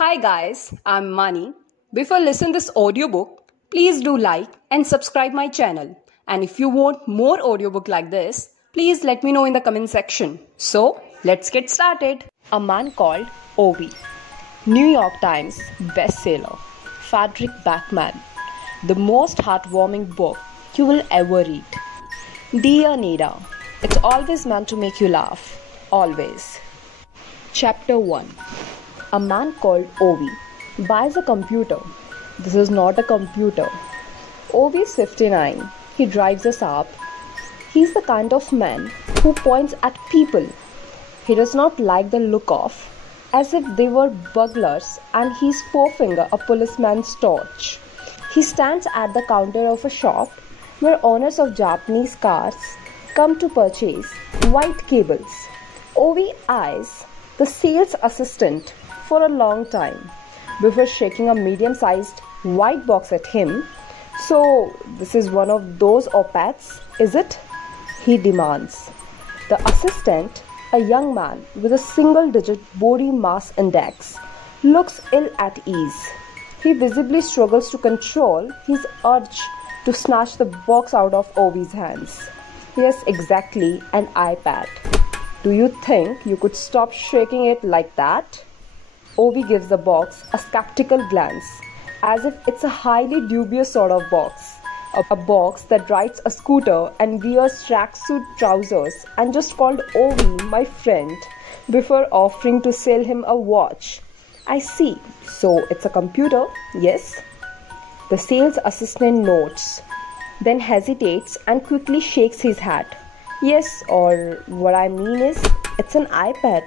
Hi guys, I'm Mani. Before listening this audiobook, please do like and subscribe my channel. And if you want more audiobook like this, please let me know in the comment section. So, let's get started. A Man Called Ovi. New York Times bestseller. Fredrik Backman. The most heartwarming book you will ever read. Dear Nida, it's always meant to make you laugh. Always. Chapter 1. A man called Ovi buys a computer. This is not a computer. Ovi is 59. He drives a Saab. He's the kind of man who points at people. He does not like the look of, as if they were burglars and his forefinger a policeman's torch. He stands at the counter of a shop where owners of Japanese cars come to purchase white cables. Ovi eyes the sales assistant for a long time before shaking a medium-sized white box at him. So, this is one of those opats, is it? He demands. The assistant, a young man with a single-digit body mass index, looks ill at ease. He visibly struggles to control his urge to snatch the box out of Ovi's hands. Yes, exactly, an iPad. Do you think you could stop shaking it like that? Ovi gives the box a skeptical glance, as if it's a highly dubious sort of box. A box that rides a scooter and wears tracksuit trousers and just called Ovi my friend before offering to sell him a watch. I see. So it's a computer, yes? The sales assistant nods, then hesitates and quickly shakes his head. Yes, or what I mean is, it's an iPad.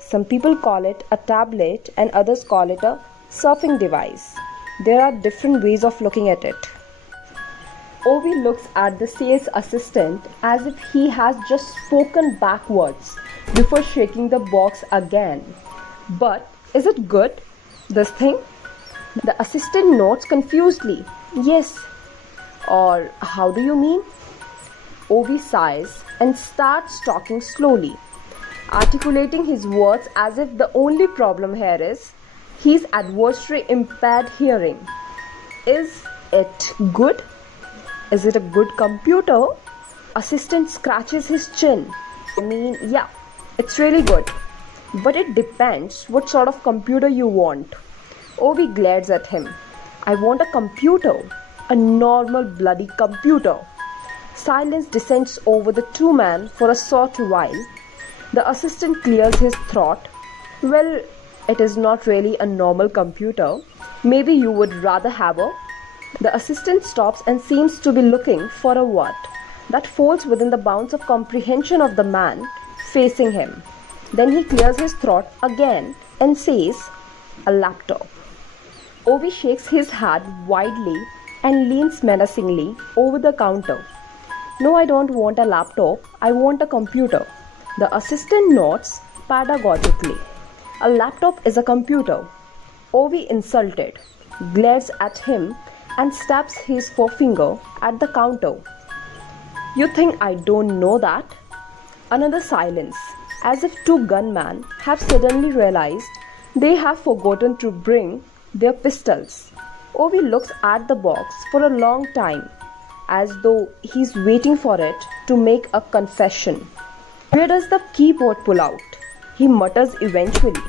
Some people call it a tablet and others call it a surfing device. There are different ways of looking at it. Ovi looks at the sales assistant as if he has just spoken backwards before shaking the box again. But is it good, this thing? The assistant nods confusedly. Yes. Or how do you mean? Ovi sighs and starts talking slowly, articulating his words as if the only problem here is his adversary impaired hearing. Is it good? Is it a good computer? Assistant scratches his chin. Yeah, it's really good. But it depends what sort of computer you want. Ovi glares at him. I want a computer. A normal bloody computer. Silence descends over the two men for a short while. The assistant clears his throat. Well, it is not really a normal computer. Maybe you would rather have a... The assistant stops and seems to be looking for a word that falls within the bounds of comprehension of the man facing him. Then he clears his throat again and says, a laptop. Ovi shakes his head widely and leans menacingly over the counter. No, I don't want a laptop. I want a computer. The assistant nods pedagogically. A laptop is a computer. Ovi, insulted, glares at him and stabs his forefinger at the counter. You think I don't know that? Another silence, as if two gunmen have suddenly realized they have forgotten to bring their pistols. Ovi looks at the box for a long time, as though he's waiting for it to make a confession. Where does the keyboard pull out? He mutters eventually.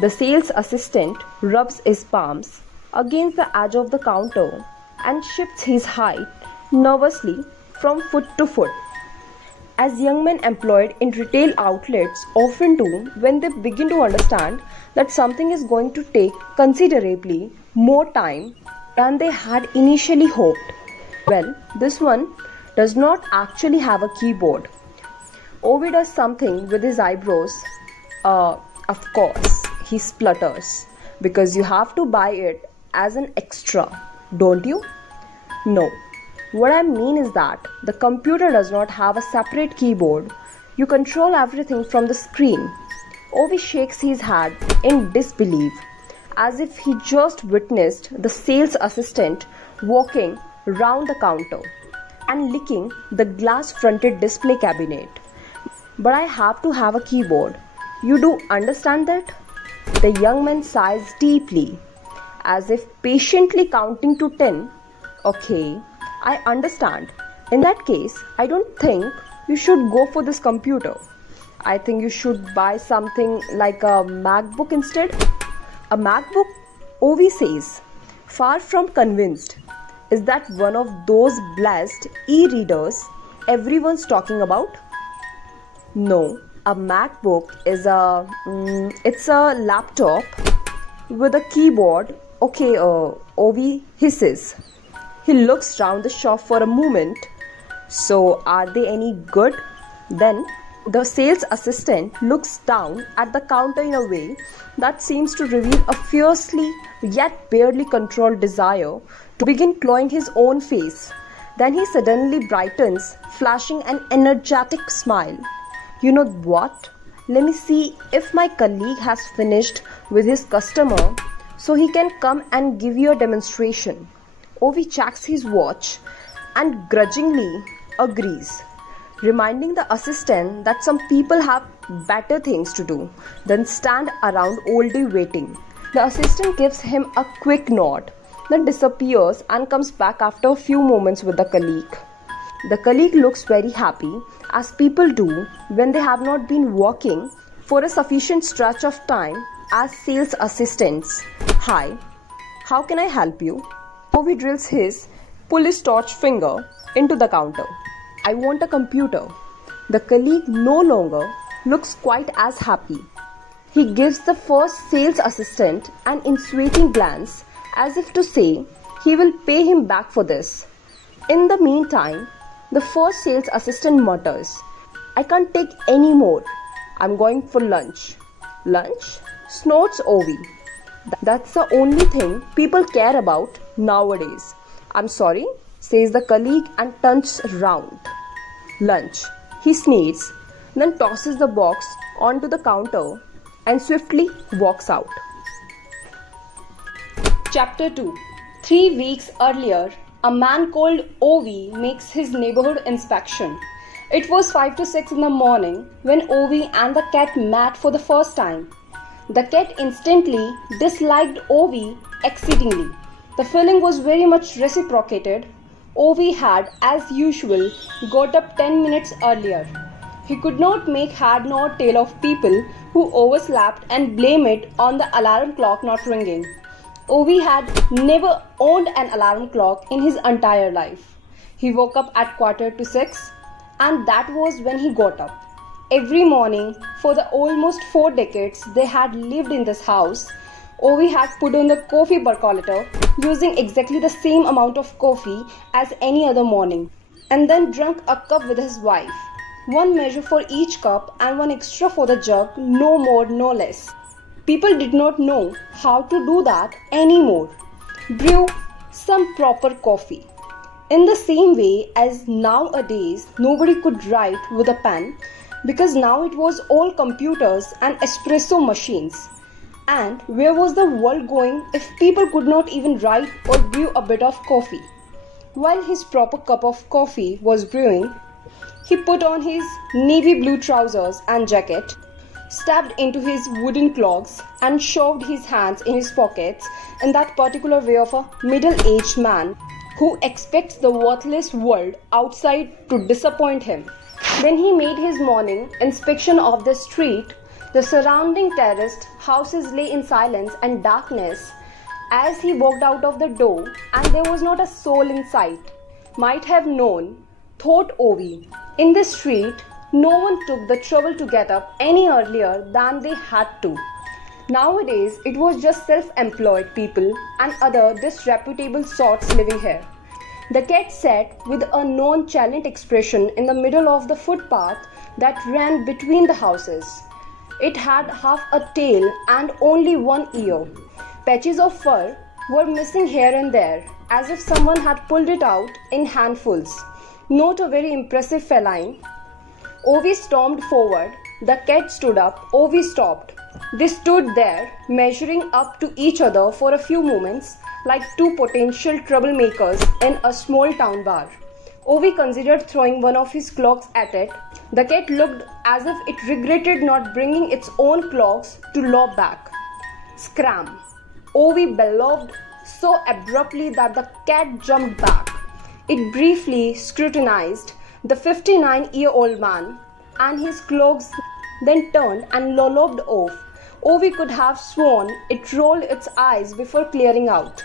The sales assistant rubs his palms against the edge of the counter and shifts his height nervously from foot to foot, as young men employed in retail outlets often do when they begin to understand that something is going to take considerably more time than they had initially hoped. Well, this one does not actually have a keyboard. Ovi does something with his eyebrows. Of course, he splutters, because you have to buy it as an extra, don't you? No. What I mean is that the computer does not have a separate keyboard. You control everything from the screen. Ovi shakes his head in disbelief, as if he just witnessed the sales assistant walking round the counter and licking the glass-fronted display cabinet. But I have to have a keyboard. You do understand that? The young man sighs deeply, as if patiently counting to 10. Okay, I understand. In that case, I don't think you should go for this computer. I think you should buy something like a MacBook instead. A MacBook? Ovi says, far from convinced. Is that one of those blessed e-readers everyone's talking about? No, a MacBook is it's a laptop with a keyboard. Okay, Ovi hisses. He looks round the shop for a moment. So, are they any good? Then, the sales assistant looks down at the counter in a way that seems to reveal a fiercely yet barely controlled desire to begin clawing his own face. Then he suddenly brightens, flashing an energetic smile. You know what? Let me see if my colleague has finished with his customer so he can come and give you a demonstration. Ovi checks his watch and grudgingly agrees, reminding the assistant that some people have better things to do than stand around all day waiting. The assistant gives him a quick nod, then disappears and comes back after a few moments with the colleague. The colleague looks very happy, as people do when they have not been working for a sufficient stretch of time as sales assistants. Hi, how can I help you? Ovi drills his police torch finger into the counter. I want a computer. The colleague no longer looks quite as happy. He gives the first sales assistant an insinuating glance as if to say he will pay him back for this. In the meantime, the first sales assistant mutters, I can't take any more. I'm going for lunch. Lunch? Snorts Ovi. That's the only thing people care about nowadays. I'm sorry, says the colleague and turns round. Lunch. He sneers, then tosses the box onto the counter and swiftly walks out. Chapter 2. 3 weeks earlier, a man called Ovi makes his neighborhood inspection. It was 5 to 6 in the morning when Ovi and the cat met for the first time. The cat instantly disliked Ovi exceedingly. The feeling was very much reciprocated. Ovi had, as usual, got up 10 minutes earlier. He could not make head nor tail of people who overslept and blame it on the alarm clock not ringing. Ovi had never owned an alarm clock in his entire life. He woke up at 5:45, and that was when he got up. Every morning, for the almost 4 decades they had lived in this house, Ovi had put on the coffee percolator using exactly the same amount of coffee as any other morning, and then drunk a cup with his wife. 1 measure for each cup and 1 extra for the jug, no more, no less. People did not know how to do that anymore. Brew some proper coffee. In the same way as nowadays nobody could write with a pen, because now it was all computers and espresso machines. And where was the world going if people could not even write or brew a bit of coffee? While his proper cup of coffee was brewing, he put on his navy blue trousers and jacket, stepped into his wooden clogs and shoved his hands in his pockets in that particular way of a middle-aged man who expects the worthless world outside to disappoint him. Then he made his morning inspection of the street. The surrounding terraced houses lay in silence and darkness as he walked out of the door, and there was not a soul in sight. Might have known, thought Ovi. In the street, no one took the trouble to get up any earlier than they had to. Nowadays, it was just self-employed people and other disreputable sorts living here. The cat sat with a nonchalant expression in the middle of the footpath that ran between the houses. It had half a tail and only 1 ear. Patches of fur were missing here and there, as if someone had pulled it out in handfuls. Not a very impressive feline. Ovi stormed forward. The cat stood up. Ovi stopped. They stood there, measuring up to each other for a few moments, like 2 potential troublemakers in a small town bar. Ovi considered throwing one of his clogs at it. The cat looked as if it regretted not bringing its own clogs to lob back. Scram! Ovi bellowed so abruptly that the cat jumped back. It briefly scrutinized the 59-year-old man, and his clogs then turned and lolloped off. Ovi could have sworn it rolled its eyes before clearing out.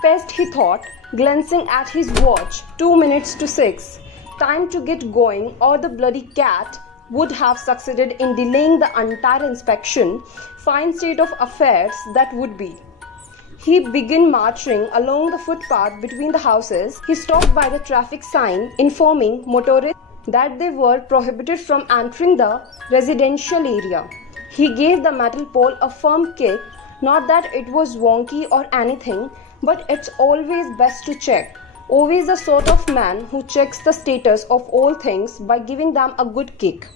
Pest, he thought, glancing at his watch, 2 minutes to 6. Time to get going, or the bloody cat would have succeeded in delaying the entire inspection. Fine state of affairs that would be. He began marching along the footpath between the houses. He stopped by the traffic sign informing motorists that they were prohibited from entering the residential area. He gave the metal pole a firm kick. Not that it was wonky or anything, but it's always best to check. Ovi is the sort of man who checks the status of all things by giving them a good kick.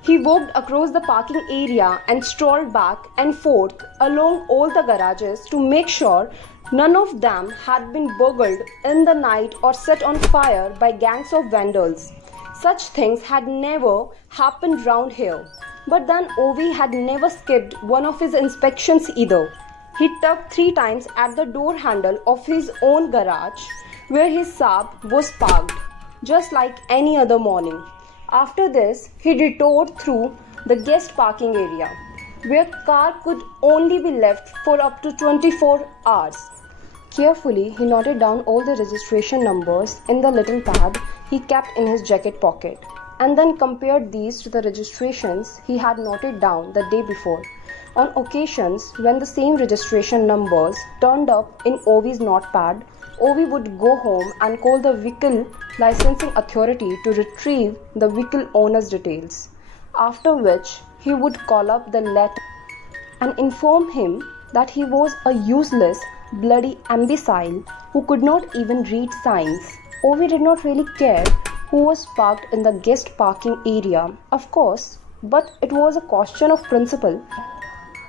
He walked across the parking area and strolled back and forth along all the garages to make sure none of them had been burgled in the night or set on fire by gangs of vandals. Such things had never happened round here. But then Ovi had never skipped one of his inspections either. He tugged 3 times at the door handle of his own garage where his Saab was parked, just like any other morning. After this, he detoured through the guest parking area, where car could only be left for up to 24 hours. Carefully, he noted down all the registration numbers in the little pad he kept in his jacket pocket, and then compared these to the registrations he had noted down the day before. On occasions, when the same registration numbers turned up in Ovi's notepad, Ovi would go home and call the vehicle licensing authority to retrieve the vehicle owner's details, after which he would call up the latter and inform him that he was a useless, bloody imbecile who could not even read signs. Ovi did not really care who was parked in the guest parking area, of course, but it was a question of principle.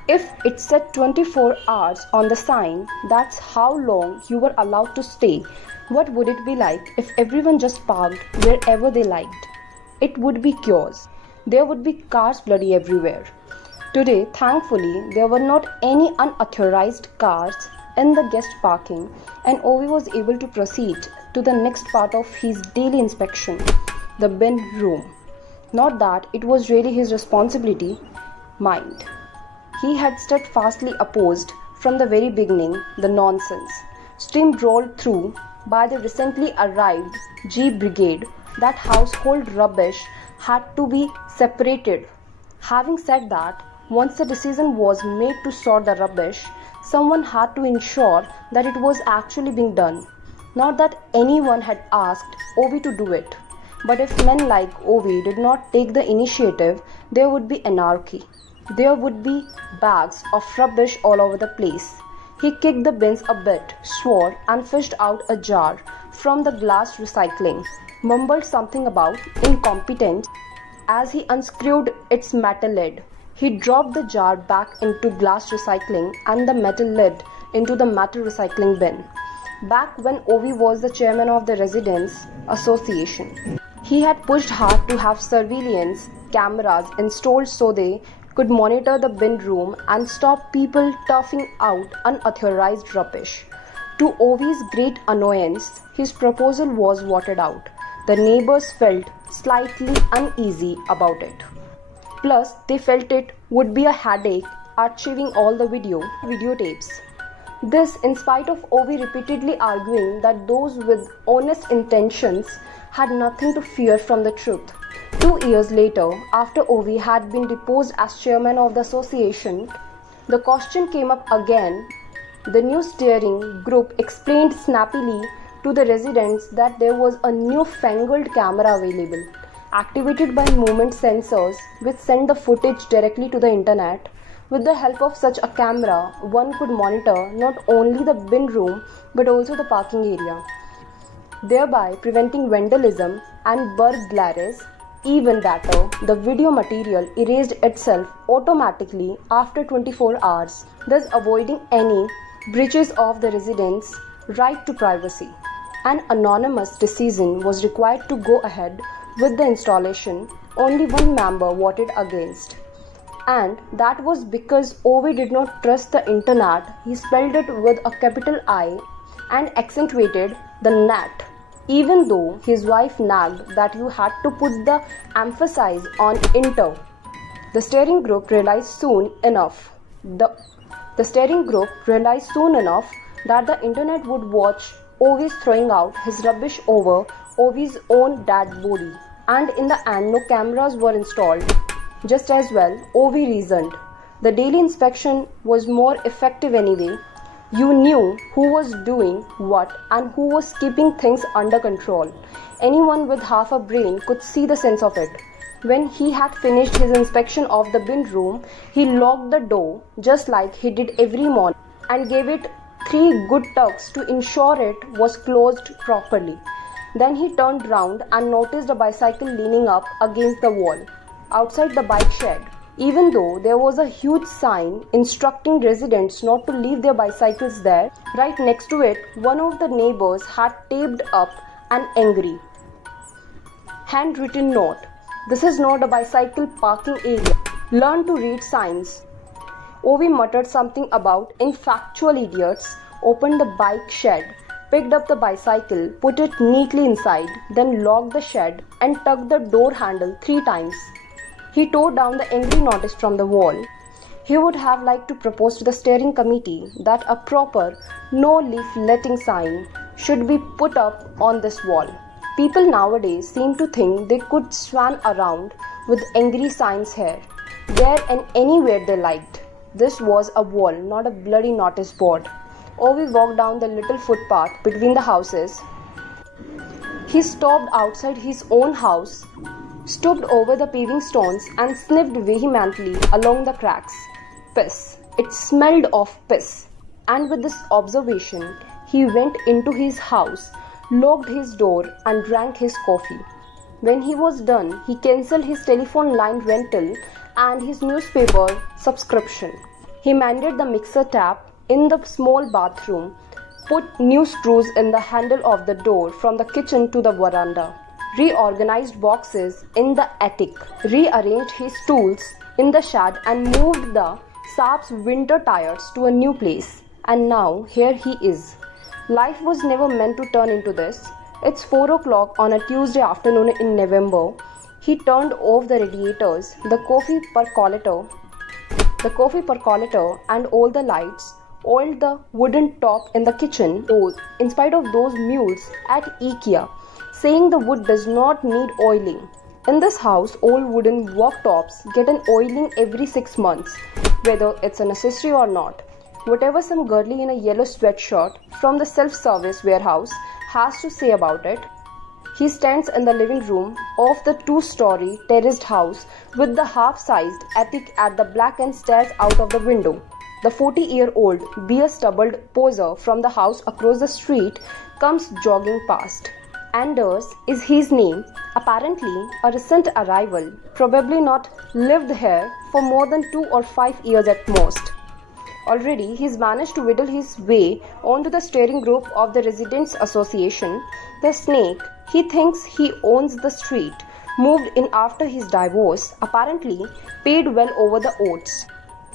If it said 24 hours on the sign, that's how long you were allowed to stay. What would it be like if everyone just parked wherever they liked? It would be chaos. There would be cars bloody everywhere. Today, thankfully, there were not any unauthorized cars in the guest parking, and Ovi was able to proceed to the next part of his daily inspection, the bin room. Not that it was really his responsibility, mind. He had steadfastly opposed from the very beginning the nonsense steamrolled through by the recently arrived G Brigade that household rubbish had to be separated. Having said that, once the decision was made to sort the rubbish, someone had to ensure that it was actually being done. Not that anyone had asked Ovi to do it, but if men like Ovi did not take the initiative, there would be anarchy. There would be bags of rubbish all over the place. He kicked the bins a bit, swore, and fished out a jar from the glass recycling, mumbled something about incompetent as he unscrewed its metal lid. He dropped the jar back into glass recycling and the metal lid into the metal recycling bin. Back when Ovi was the chairman of the Residents Association, he had pushed hard to have surveillance cameras installed so they could monitor the bin room and stop people toughing out unauthorized rubbish. To Ovi's great annoyance, his proposal was voted out. The neighbors felt slightly uneasy about it. Plus, they felt it would be a headache archiving all the videotapes. This in spite of Ovi repeatedly arguing that those with honest intentions had nothing to fear from the truth. 2 years later, after Ovi had been deposed as chairman of the association, the question came up again. The new steering group explained snappily to the residents that there was a new-fangled camera available, activated by movement sensors which sent the footage directly to the internet. With the help of such a camera, one could monitor not only the bin room but also the parking area, thereby preventing vandalism and burglaries. Even better, the video material erased itself automatically after 24 hours, thus avoiding any breaches of the residents' right to privacy. An anonymous decision was required to go ahead with the installation. Only one member voted against, And that was because Ovi did not trust the internet. He spelled it with a capital I and accentuated the net, even though his wife nagged that you had to put the emphasis on inter. The steering group realized soon enough that the internet would watch Ovi's throwing out his rubbish over Ovi's own dead body. And in the end, no cameras were installed. Just as well, Ovi reasoned. The daily inspection was more effective anyway. You knew who was doing what and who was keeping things under control. Anyone with half a brain could see the sense of it. When he had finished his inspection of the bin room, he locked the door just like he did every morning and gave it 3 good tugs to ensure it was closed properly. Then he turned round and noticed a bicycle leaning up against the wall outside the bike shed. Even though there was a huge sign instructing residents not to leave their bicycles there, right next to it, one of the neighbors had taped up an angry, handwritten note. This is not a bicycle parking area. Learn to read signs. Ovi muttered something about infactual idiots, opened the bike shed, picked up the bicycle, put it neatly inside, then locked the shed and tugged the door handle 3 times. He tore down the angry notice from the wall. He would have liked to propose to the steering committee that a proper no-leaf letting sign should be put up on this wall. People nowadays seem to think they could swan around with angry signs here, there and anywhere they liked. This was a wall, not a bloody notice board. Ovi walked down the little footpath between the houses. He stopped outside his own house, stooped over the paving stones and sniffed vehemently along the cracks. Piss. It smelled of piss. And with this observation, he went into his house, locked his door and drank his coffee. When he was done, he cancelled his telephone line rental and his newspaper subscription. He mended the mixer tap in the small bathroom, put new screws in the handle of the door from the kitchen to the veranda, reorganized boxes in the attic, rearranged his tools in the shed and moved the Saab's winter tires to a new place. And now here he is. Life was never meant to turn into this. It's 4 o'clock on a Tuesday afternoon in November. He turned off the radiators, the coffee percolator and all the lights, oiled the wooden top in the kitchen, in spite of those mules at IKEA, saying the wood does not need oiling. In this house, all wooden worktops get an oiling every 6 months, whether it's a necessary or not. Whatever some girlie in a yellow sweatshirt from the self-service warehouse has to say about it. He stands in the living room of the 2-story terraced house with the half-sized attic at the back and stares out of the window. The 40-year-old beer-stubbled poser from the house across the street comes jogging past. Anders is his name, apparently a recent arrival, probably not lived here for more than 2 or 5 years at most. Already, he's managed to wheedle his way onto the steering group of the Residents Association. The snake, he thinks he owns the street, moved in after his divorce, apparently paid well over the odds.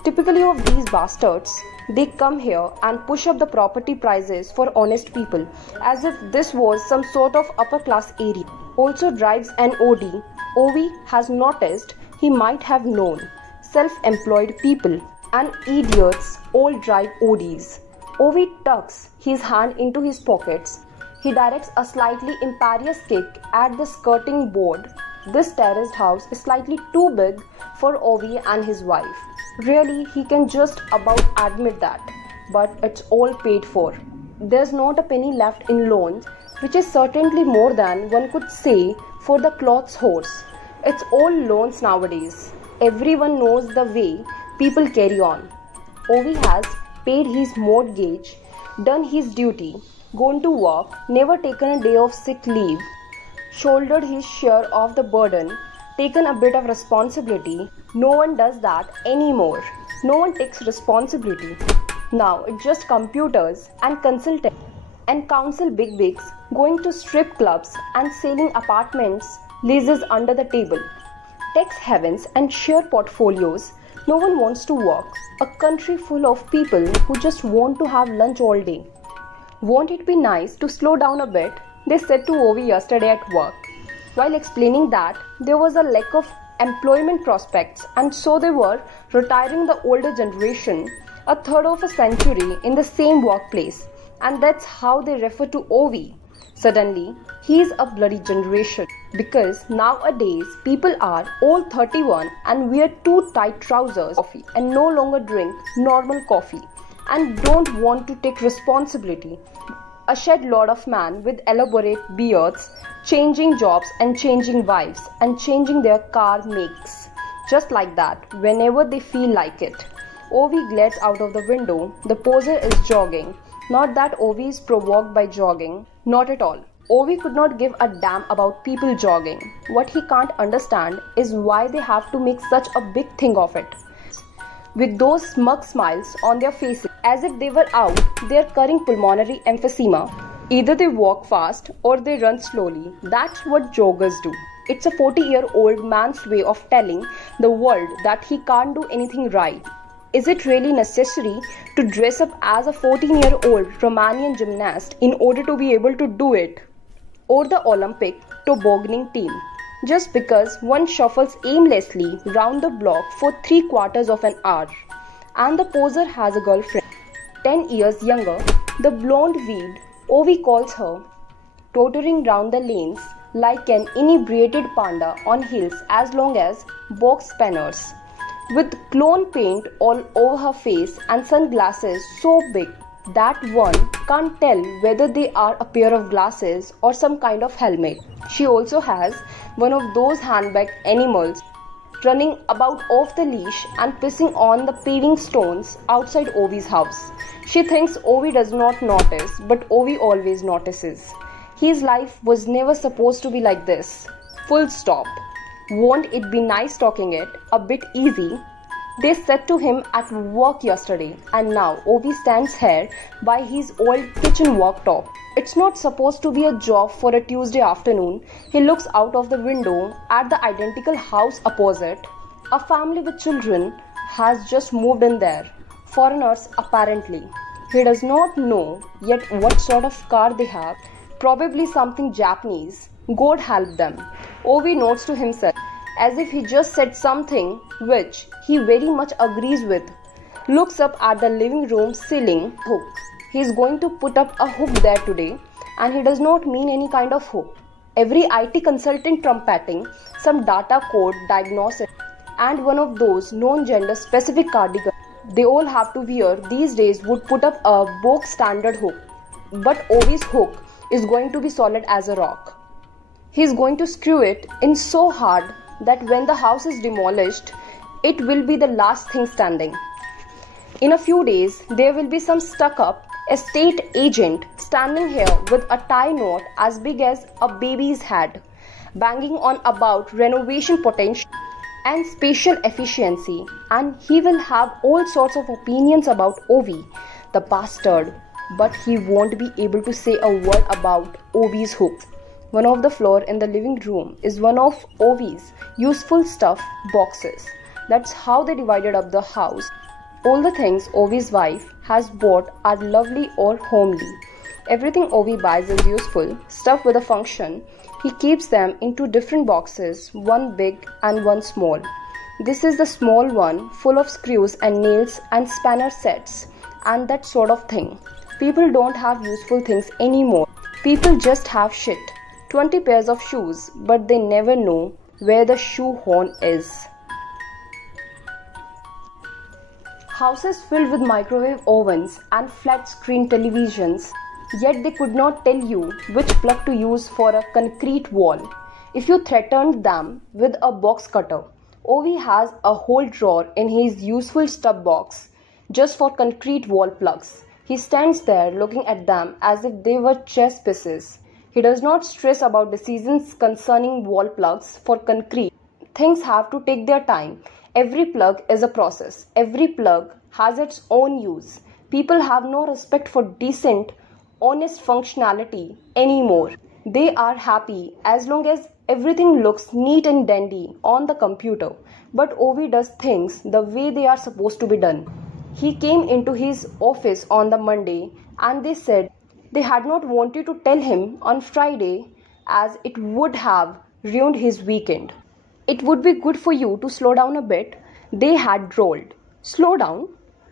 Typically of these bastards, they come here and push up the property prices for honest people, as if this was some sort of upper class area. Also drives an OD. Ovi has noticed he might have known. Self-employed people and idiots all drive ODs. Ovi tucks his hand into his pockets. He directs a slightly imperious kick at the skirting board. This terraced house is slightly too big for Ovi and his wife. Really, he can just about admit that. But it's all paid for. There's not a penny left in loans, which is certainly more than one could say for the clothes horse. It's all loans nowadays. Everyone knows the way people carry on. Ovi has paid his mortgage, done his duty, gone to work, never taken a day of sick leave, shouldered his share of the burden, taken a bit of responsibility. No one does that anymore. No one takes responsibility. Now it's just computers and consultants and council bigwigs going to strip clubs and selling apartments leases under the table. Tax havens and share portfolios No one wants to work. A country full of people who just want to have lunch all day. Won't it be nice to slow down a bit? They said to Ovi yesterday at work. While explaining that there was a lack of employment prospects and so they were retiring the older generation a third of a century in the same workplace, and that's how they refer to Ovi. Suddenly, he's a bloody generation because nowadays people are all 31 and wear too tight trousers coffee and no longer drink normal coffee and don't want to take responsibility. A shed lot of men with elaborate beards, changing jobs and changing wives and changing their car makes. Just like that, whenever they feel like it. Ovi glares out of the window. The poser is jogging. Not that Ovi is provoked by jogging. Not at all. Ovi could not give a damn about people jogging. What he can't understand is why they have to make such a big thing of it. With those smug smiles on their faces as if they were out there curing pulmonary emphysema. Either they walk fast or they run slowly. That's what joggers do. It's a 40-year-old man's way of telling the world that he can't do anything right. Is it really necessary to dress up as a 14-year-old Romanian gymnast in order to be able to do it? Or the Olympic tobogganing team? Just because one shuffles aimlessly round the block for 3/4 of an hour. And the poser has a girlfriend, 10 years younger, the blonde weed, Ovi calls her, tottering round the lanes like an inebriated panda on heels as long as box spanners. With clone paint all over her face and sunglasses so big that one can't tell whether they are a pair of glasses or some kind of helmet. She also has one of those handbag animals running about off the leash and pissing on the paving stones outside Ovi's house. She thinks Ovi does not notice, but Ovi always notices. His life was never supposed to be like this. Full stop. Won't it be nice talking it a bit easy? They said to him at work yesterday, and now Ovi stands here by his old kitchen worktop. It's not supposed to be a job for a Tuesday afternoon. He looks out of the window at the identical house opposite. A family with children has just moved in there. Foreigners apparently. He does not know yet what sort of car they have. Probably something Japanese. God help them. Ovi nods to himself as if he just said something which he very much agrees with. Looks up at the living room ceiling hook. He is going to put up a hook there today, and he does not mean any kind of hook. Every IT consultant trumpeting some data code diagnosis and one of those non-gender specific cardigans they all have to wear these days would put up a bog standard hook. But Ovi's hook is going to be solid as a rock. He is going to screw it in so hard that when the house is demolished, it will be the last thing standing. In a few days, there will be some stuck-up estate agent standing here with a tie knot as big as a baby's head, banging on about renovation potential and spatial efficiency, and he will have all sorts of opinions about Ovi, the bastard, but he won't be able to say a word about Ovi's hook. One of the floor in the living room is one of Ovi's useful stuff boxes. That's how they divided up the house. All the things Ovi's wife has bought are lovely or homely. Everything Ovi buys is useful, stuff with a function. He keeps them into different boxes, one big and one small. This is the small one, full of screws and nails and spanner sets and that sort of thing. People don't have useful things anymore. People just have shit. 20 pairs of shoes, but they never know where the shoe horn is. Houses filled with microwave ovens and flat screen televisions, yet they could not tell you which plug to use for a concrete wall. If you threatened them with a box cutter, Ovi has a whole drawer in his useful stub box just for concrete wall plugs. He stands there looking at them as if they were chess pieces. He does not stress about decisions concerning wall plugs for concrete. Things have to take their time. Every plug is a process. Every plug has its own use. People have no respect for decent, honest functionality anymore. They are happy as long as Everything looks neat and dandy on the computer, but Ovi does things the way they are supposed to be done. He came into his office on the Monday and they said they had not wanted to tell him on Friday as it would have ruined his weekend. It would be good for you to slow down a bit, they had drawled. Slow down?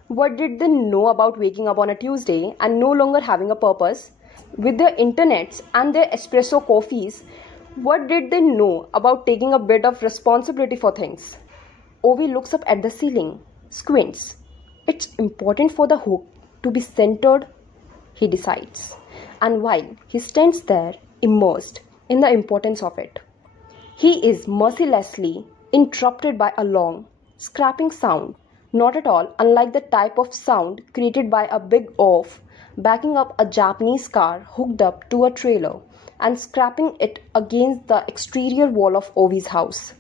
What did they know about waking up on a Tuesday and no longer having a purpose? With their internets and their espresso coffees, what did they know about taking a bit of responsibility for things? Ovi looks up at the ceiling, squints. It's important for the hook to be centered, he decides. And while he stands there, immersed in the importance of it, he is mercilessly interrupted by a long, scraping sound, not at all unlike the type of sound created by a big oaf backing up a Japanese car hooked up to a trailer and scraping it against the exterior wall of Ovi's house.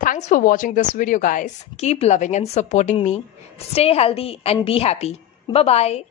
Thanks for watching this video, guys. Keep loving and supporting me. Stay healthy and be happy. Bye-bye.